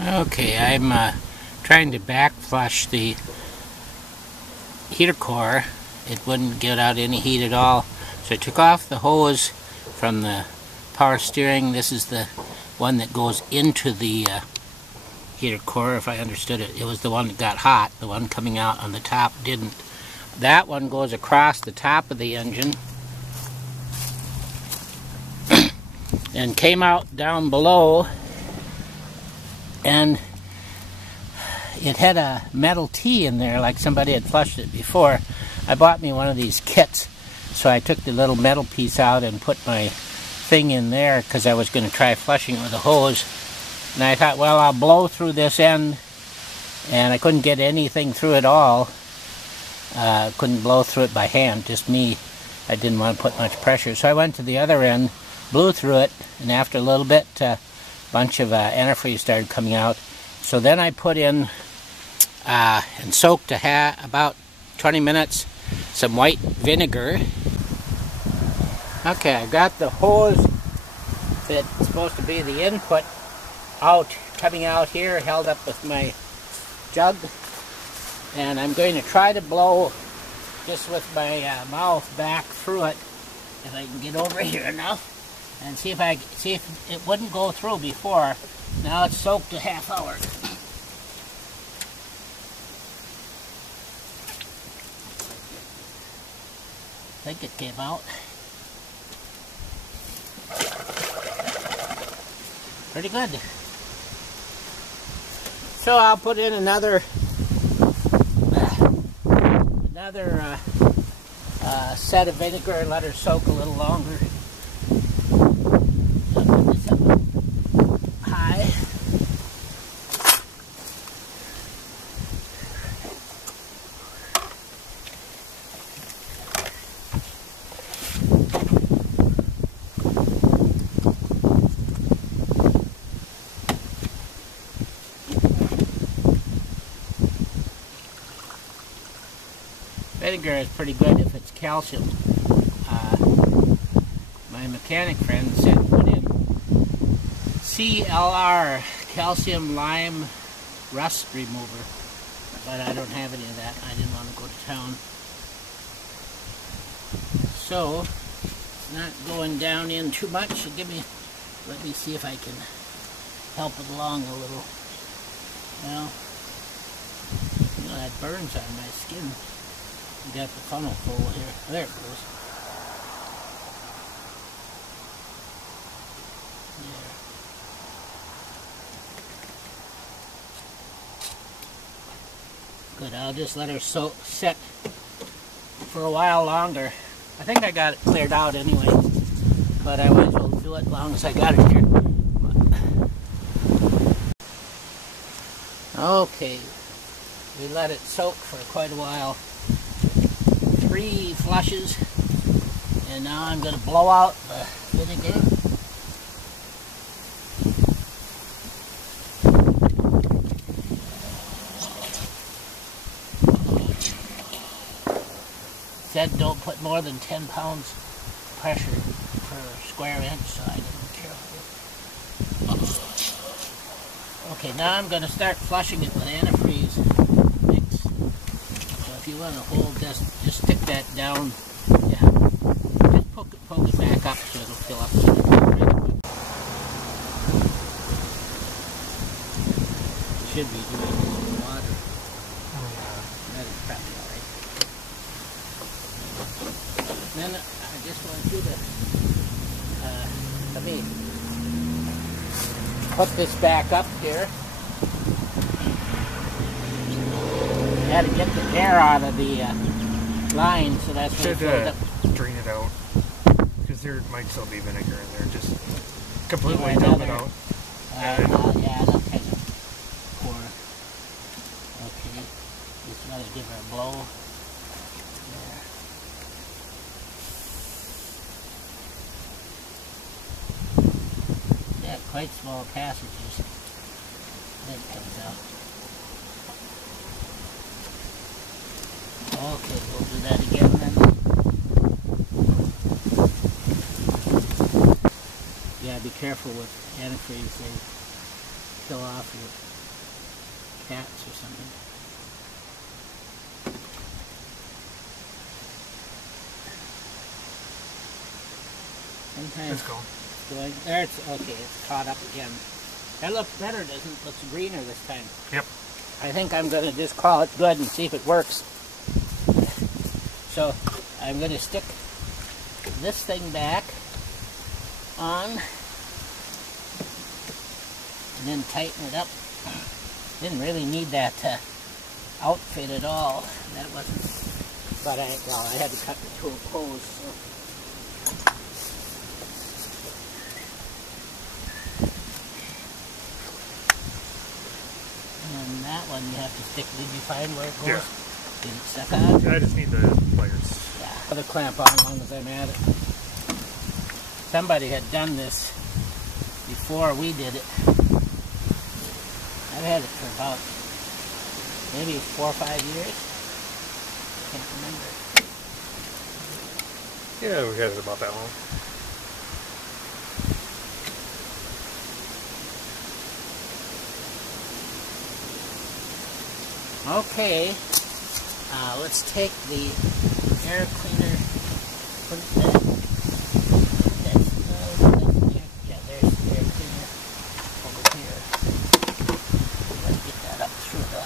Okay, I'm trying to back flush the heater core. It wouldn't get out any heat at all. So I took off the hose from the power steering. This is the one that goes into the heater core, if I understood it. It was the one that got hot. The one coming out on the top didn't. That one goes across the top of the engine and came out down below, and it had a metal T in there like somebody had flushed it before. I bought me one of these kits, so I took the little metal piece out and put my thing in there because I was going to try flushing it with a hose. And I thought, well, I'll blow through this end, and I couldn't get anything through it all. Couldn't blow through it by hand, just me. I didn't want to put much pressure. So I went to the other end, blew through it, and after a little bit, a bunch of antifreeze started coming out. So then I put in and soaked about 20 minutes some white vinegar. Okay, I got the hose that's supposed to be the input out, coming out here, held up with my jug. And I'm going to try to blow just with my mouth back through it, if I can get over here enough, and see if it wouldn't go through before. Now it's soaked a half hour. I think it came out. Pretty good. So I'll put in another set of vinegar and let her soak a little longer. I'll put this up high. Vinegar is pretty good if it's calcium. My mechanic friend said put in CLR, calcium lime rust remover, but I don't have any of that. I didn't want to go to town. So, not going down in too much. Let me see if I can help it along a little. Well, you know, that burns on my skin. Got the funnel full here. There it goes. There. Good. I'll just let her set for a while longer. I think I got it cleared out anyway, but I might as well do it as long as I got it here. Okay. We let it soak for quite a while. 3 flushes, and now I'm going to blow out the vinegar. Said don't put more than 10 pounds pressure per square inch, so I didn't care. Okay, now I'm going to start flushing it with antifreeze mix. So if you want to hold this, just stick that down. Yeah. Just poke it back up so it'll fill up. Should be doing a little water. Oh yeah. That is probably alright. Then I just want you to let me put this back up here. I had to get the air out of the line, so that's what it filled up. Drain it out, because there might still be vinegar in there. Just completely dump it out. Yeah, that's kind of poor. Okay, just let it give her a blow. There. Yeah, quite small passages. Then it comes out. Okay, we'll do that again then. Yeah, be careful with antifreeze, they kill off your cats or something. Sometimes Let's go. there it's okay, it's caught up again. That looks better, doesn't it? Looks greener this time. Yep. I think I'm going to just call it good and see if it works. So I'm going to stick this thing back on and then tighten it up. Didn't really need that outfit at all. That wasn't, but I had to cut the two hose. So. And that one you have to stick. Did you find where it goes? Yeah. Did it stuck on? I just need the pliers. Yeah. Other clamp on as long as I'm at it. Somebody had done this before we did it. I've had it for about maybe 4 or 5 years. Can't remember. Yeah, we had it about that long. Okay, let's take the air cleaner, put that, yeah, there's the air cleaner over here. Let's get that up through the,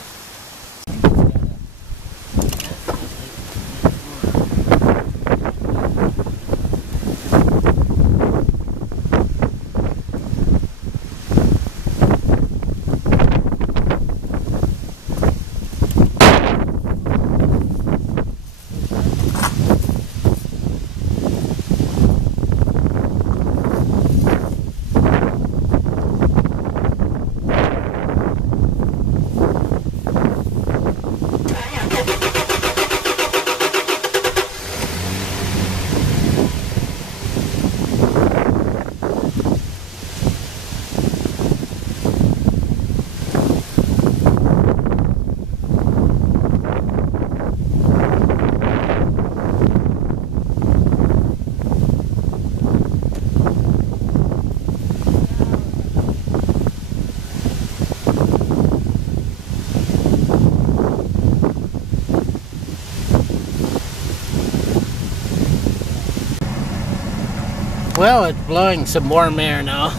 well, it's blowing some warm air now.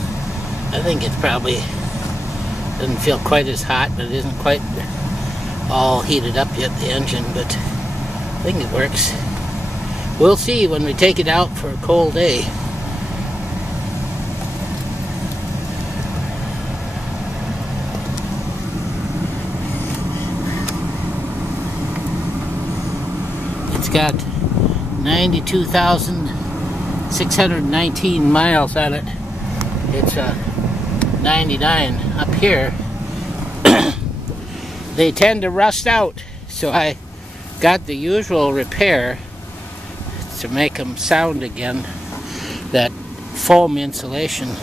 I think it's probably doesn't feel quite as hot, but it isn't quite all heated up yet, the engine, but I think it works. We'll see when we take it out for a cold day. It's got 92,619 miles on it. It's 99 up here. They tend to rust out, so I got the usual repair to make them sound again, that foam insulation.